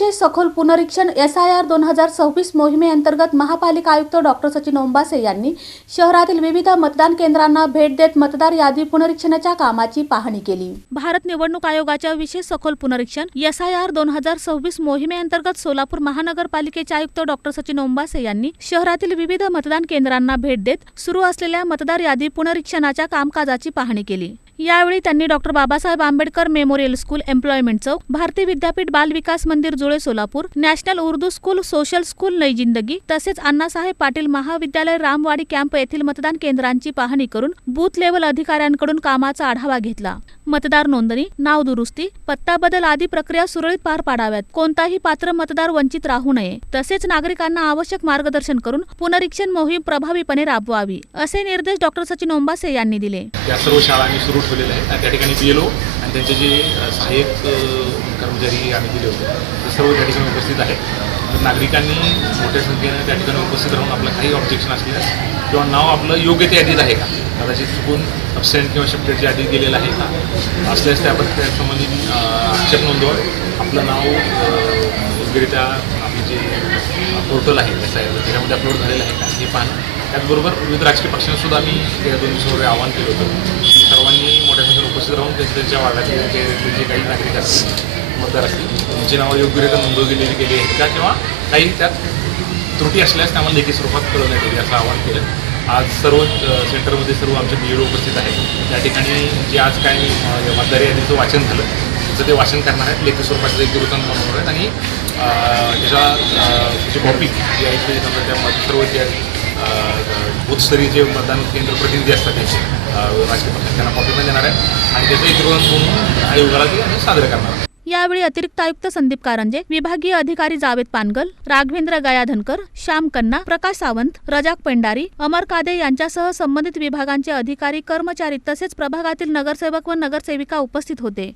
विशेष सखोल पुनरीक्षण SIR 2026 मोहिमेअंतर्गत महापालिका आयुक्त डॉक्टर सचिन ओंबासे यांनी शहरातील विविध मतदान केंद्रांना भेट देत मतदार यादी पुनरीक्षणाच्या कामाची पाहणी केली। भारत निवडणूक आयोगाच्या विशेष सखोल पुनरीक्षण SIR 2026 मोहिमेअंतर्गत सोलापूर महानगरपालिकेचे आयुक्त डॉक्टर सचिन ओंबासे यांनी शहरातील विविध मतदान केंद्रांना भेट देत सुरू असलेल्या मतदार यादी पुनरीक्षणाच्या कामकाजाची पाहणी केली। यावेळी त्यांनी doctor Babasaheb Ambedkar memorial school employment चौक, Bharatiya Vidyapeeth Bal Vikas Mandir Jule Solapur, national Urdu school, social school Nai Zindagi तसेच अण्णासाहेब पाटील महाविद्यालय रामवाडी कॅम्प येथील मतदान केंद्रांची पाहणी करून बूथ लेवल अधिकाऱ्यांकडून कामाचा आढावा घेतला। मतदार नोंदणी, नाव दुरुस्ती, पत्ता बदल आदी प्रक्रिया सुरळीत पार पाडाव्यात, कोणताही पात्र मतदार वंचित राहू नये, तसेच नागरिकांना आवश्यक मार्गदर्शन करून पुनरीक्षण मोहीम प्रभावीपणे राबवावी, असे निर्देश डॉक्टर सचिन ओंबासे यांनी दिले। या सर्व शाळांनी सुरू ठेवलेल्या आहेत। त्या ठिकाणी BLO आणि त्यांचे जे सहाय्यक कर्मचारी आम्ही दिले होते ते सर्व त्या ठिकाणी उपस्थित आहेत। तर नागरिकांनी मोठ्या संख्येने त्या ठिकाणी उपस्थित राहून आपलं काही ऑब्जेक्शन असल्यास किंवा नाव आपलं योग्य त्या यादीत आहे का, कदाचित चुकून अब्सेंट किंवा शिफ्टेडच्या यादीत गेलेलं आहे का असल्यास त्या संबंधित आक्षेप नोंदवून आपलं नाव योग्यरित्या आपले जे पोर्टल आहे त्याच्यामध्ये अपलोड झालेलं आहे का हे पाहणं। त्याचबरोबर विविध राजकीय पक्षांसुद्धा आम्ही गेल्या 2 दिवसापूर्वी आवाहन केलं होतं की सर्वांनी मोठ्या संख्येने उपस्थित राहून त्यांच्या वार्डातले जे काही नागरिक असतील, मतदार असतील, त्यांची नावं योग्यरित्या नोंदवली गेली आहेत का किंवा काही त्यात त्रुटी असल्यास त्यामध्ये लेखी स्वरूपात कळवण्यात येईल असं आवाहन केलं। आज सर्व सेंटरमध्ये सर्व आमचे BLO उपस्थित आहेत। त्या ठिकाणी जे आज काही मतदार यादीचं वाचन झालं त्याचं ते वाचन करणार आहेत, लेखी स्वरूपाचं एक वृत्तांत बनवणार आहेत आणि त्याची कॉपी जी आहे ते त्यामध्ये सर्व जे बूथस्तरीय जे मतदान केंद्र प्रतिनिधी असतात त्यांचे राजकीय पक्षांना त्यांना कॉपी पण देणार आहेत आणि त्याचं एक वृत्तांत म्हणून आयोगाला ते आम्ही सादर करणार आहोत। यावेळी अतिरिक्त आयुक्त संदीप कारंजे, विभागीय अधिकारी जावेद पानगल, राघवेंद्र गयाधनकर, श्याम कन्ना, प्रकाश सावंत, रजाक पेंडारी, अमर कादे यांच्यासह संबंधित विभागांचे अधिकारी, कर्मचारी तसेच प्रभागातील नगरसेवक व नगरसेविका उपस्थित होते।